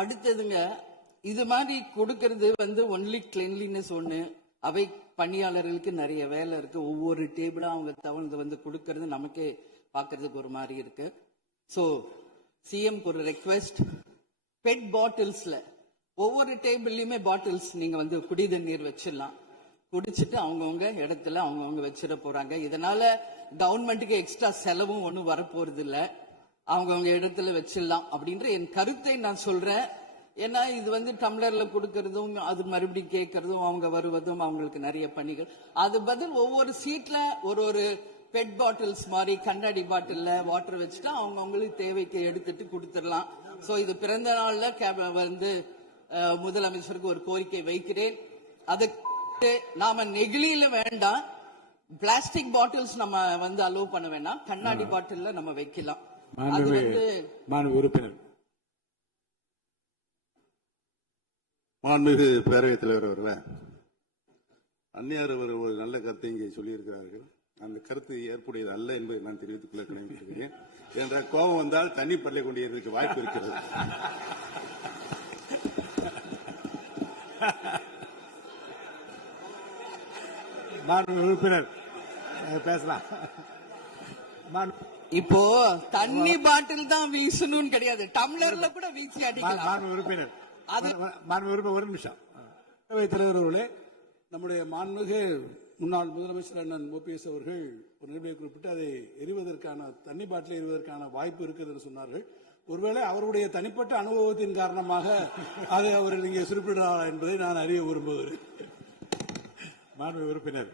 அடுத்ததுங்க, இது மாதிரி கொடுக்கறது ஒன்லி கிளென்லினஸ் ஒண்ணு. அவை பணியாளர்களுக்கு நிறைய வேலை இருக்கு. ஒவ்வொரு டேபிளா அவங்க தவழ்ந்து கொடுக்கறது நமக்கே பாக்குறதுக்கு ஒரு மாதிரி இருக்கு. சோ சிஎம் ஒரு ரெக்வெஸ்ட், பெட் பாட்டில்ஸ்ல ஒவ்வொரு டேபிள்லயுமே பாட்டில்ஸ் நீங்க குடித நீர் வச்சிடலாம். குடிச்சிட்டு அவங்கவுங்க இடத்துல அவங்கவுங்க வச்சிட போறாங்க. இதனால கவர்மெண்ட்டுக்கு எக்ஸ்ட்ரா செலவும் ஒன்னும் வரப்போறது இல்ல. அவங்கவுங்க இடத்துல வச்சிடலாம் அப்படின்ற என் கருத்தை நான் சொல்றேன். ஏன்னா இது டம்ளர்ல கொடுக்கறதும் அது மறுபடியும் கேட்கறதும் அவங்க வருவதும் அவங்களுக்கு நிறைய பணிகள். அது பதில் ஒவ்வொரு சீட்ல ஒரு பெட் பாட்டில்ஸ் மாதிரி கண்ணாடி பாட்டில்ல வாட்டர் வச்சுட்டு அவங்களுக்கு தேவைக்கு எடுத்துட்டு கொடுத்துடலாம். சோ இது பிறந்த நாள்ல முதலமைச்சருக்கு ஒரு கோரிக்கை வைக்கிறேன். அதுக்கு நாம நெகிழியில வேண்டாம், பிளாஸ்டிக் பாட்டில்ஸ் நம்ம அலோவ் பண்ண வேண்டாம், கண்ணாடி பாட்டில்ல நம்ம வைக்கலாம். உறுப்பினர் மாண்புமிகு பேரவைத் தலைவர் அவர்களே, அந்நியார் அவர் ஒரு நல்ல கருத்தை இங்கே சொல்லியிருக்கிறார்கள். அந்த கருத்து ஏற்புடையது அல்ல என்பதை நான் தெரிவித்துக் கொள்ள கடமைப்பட்டிருக்கிறேன். என்ற கோபம் வந்தால் தண்ணி பள்ளி கொண்டிருக்க வாய்ப்பு இருக்கிறது. உறுப்பினர் பேசலாம். இப்போ தண்ணி பாட்டில் தான் வீசணும்னு கிடையாது, டம்ளர்ல கூட வீசி அடிக்கலாம். உறுப்பினர் ஒரு நிமிஷம். தலைவர் அவர்களே, நம்முடைய மாண்புமிகு முன்னாள் முதலமைச்சர் அண்ணன் ஓபிஎஸ் அவர்கள் ஒரு நிலையை குறிப்பிட்டு அதை எரிவதற்கான தண்ணி பாட்டிலை எரிவதற்கான வாய்ப்பு இருக்குது என்று சொன்னார்கள். ஒருவேளை அவருடைய தனிப்பட்ட அனுபவத்தின் காரணமாக அதை அவர் இங்கே குறிப்பிடுகிறார் என்பதை நான் அறிய விரும்புகிறேன். மாண்புமிகு உறுப்பினர்,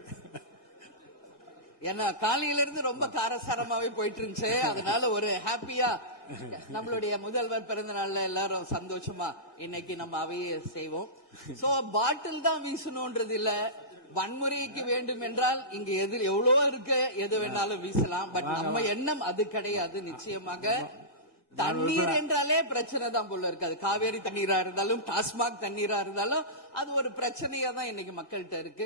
ஏன்னா காலையில இருந்து ரொம்ப காரசாரமாவே போயிட்டு இருந்துச்சு. அதனால ஒரு ஹாப்பியா நம்மளுடைய முதல்வர் பிறந்த நாள்ல எல்லாரும் சந்தோஷமா இன்னைக்கு நம்ம அவையை செய்வோம். சோ பாட்டில் தான் வீசணும்ன்றது இல்ல. வன்முறைக்கு வேண்டும் என்றால் இங்க எவ்வளவோ இருக்கு, எது வேணாலும் வீசலாம். பட் நம்ம எண்ணம் அது கிடையாது. நிச்சயமாக தண்ணீர் என்றாலே பிரச்சனை தான் போல இருக்கு. அது காவேரி தண்ணீரா இருந்தாலும் டாஸ்மாக் தண்ணீரா இருந்தாலும் அது ஒரு பிரச்சனையா தான் இன்னைக்கு மக்கள்கிட்ட இருக்கு.